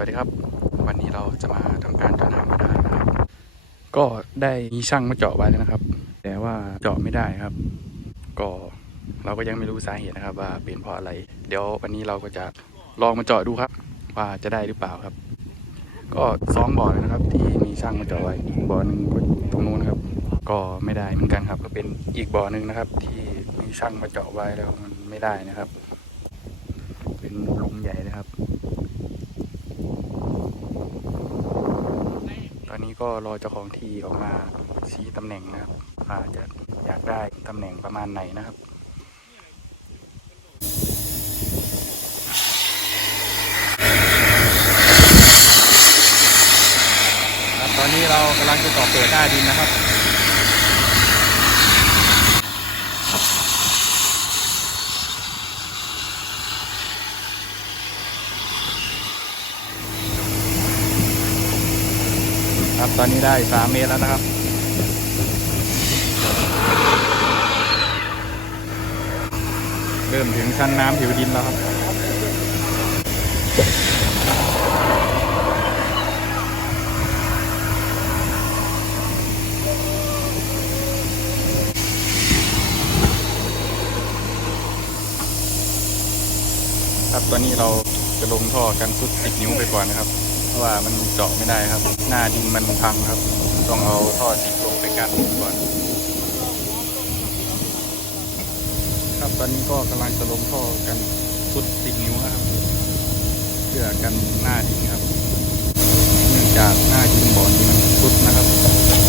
วัสดีครับ วันนี้เราจะมาทำการเจาะน้ำบาดาลนะครับ ก็ได้มีช่างมาเจาะไว้แล้วนะครับ แต่ว่าเจาะไม่ได้ครับ ก็เราก็ยังไม่รู้สาเหตุนะครับ ว่าเป็นเพราะอะไร เดี๋ยววันนี้เราก็จะลองมาเจาะดูครับ ว่าจะได้หรือเปล่าครับ ก็สองบ่อเลยนะครับ ที่มีช่างมาเจาะไว้บ่อหนึ่งก็อยู่ตรงนู้นครับ ก็ไม่ได้เหมือนกันครับ ก็เป็นอีกบ่อหนึ่งนะครับ ที่มีช่างมาเจาะไว้แล้วมันไม่ได้นะครับ เป็นหลุมใหญ่นะครับ ตอนนี้ ก็รอเจ้าของที่ออกมาชี้ตำแหน่งนะครับอาจจะอยากได้ตำแหน่งประมาณไหนนะครับครับตอนนี้เรากำลังจะต่อเปิดหน้าดินนะครับ ครับตอนนี้ได้สามเมตรแล้วนะครับ เริ่มถึงชั้นน้ำผิวดินแล้วครับ ครับตอนนี้เราจะลงท่อกันสุดสิบนิ้วไปก่อนนะครับ ว่ามันเจาะไม่ได้ครับ หน้าดินมันพังครับ ต้องเอาท่อสิลงไปกันก่อน ครับตอนนี้ก็กำลังจะลงท่อกันสุดสิบนิ้วครับเพื่อกันหน้าดินครับ เนื่องจากหน้าดินบ่อนี้มันสุดนะครับ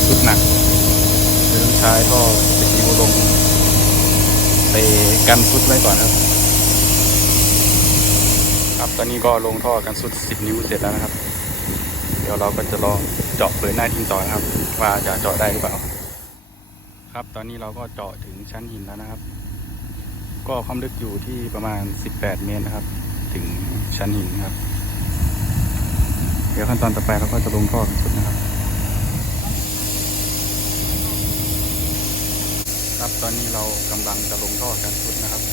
สุดหนักเลยต้องใช้ท่อสิบนิ้วลงไปกันสุดไว้ก่อนครับครับตอนนี้ก็ลงท่อกันสุด 10 นิ้วเสร็จแล้วนะครับ ดี๋ยวเราก็จะลองเจาะเปิดหน้าดินต่อนะครับ ว่าจะเจาะได้หรือเปล่า ครับตอนนี้เราก็เจาะถึงชั้นหินแล้วนะครับ ก็ความลึกอยู่ที่ประมาณ 18 เมตรนะครับ ถึงชั้นหินครับ เดี๋ยวขั้นตอนต่อไปเราก็จะลงท่อกันสุดนะครับ ครับตอนนี้เรากำลังจะลงท่อกันสุดนะครับ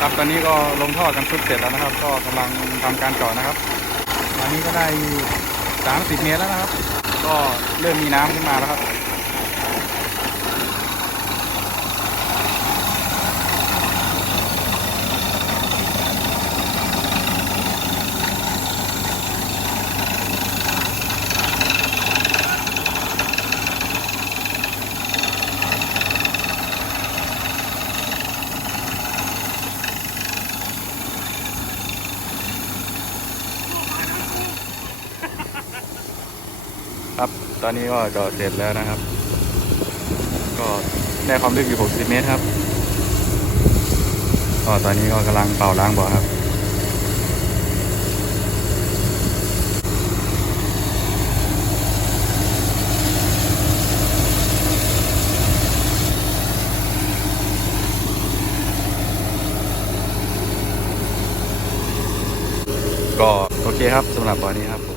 ครับตอนนี้ก็ลงท่อกันชุดเสร็จแล้วนะครับ ก็กำลังทำการเจาะนะครับตอนนี้ก็ได้สางสิบเมตรแล้วนะครับ ก็เริ่มมีน้ำขึ้นมาแล้วครับ ครับ ตอนนี้ก็เจาะเสร็จแล้วนะครับ ก็ได้ความลึกอยู่ 60 เมตรครับก็ตอนนี้ก็กำลังเป่าล้างบ่อครับก็โอเคครับสำหรับบ่อนี้ครับ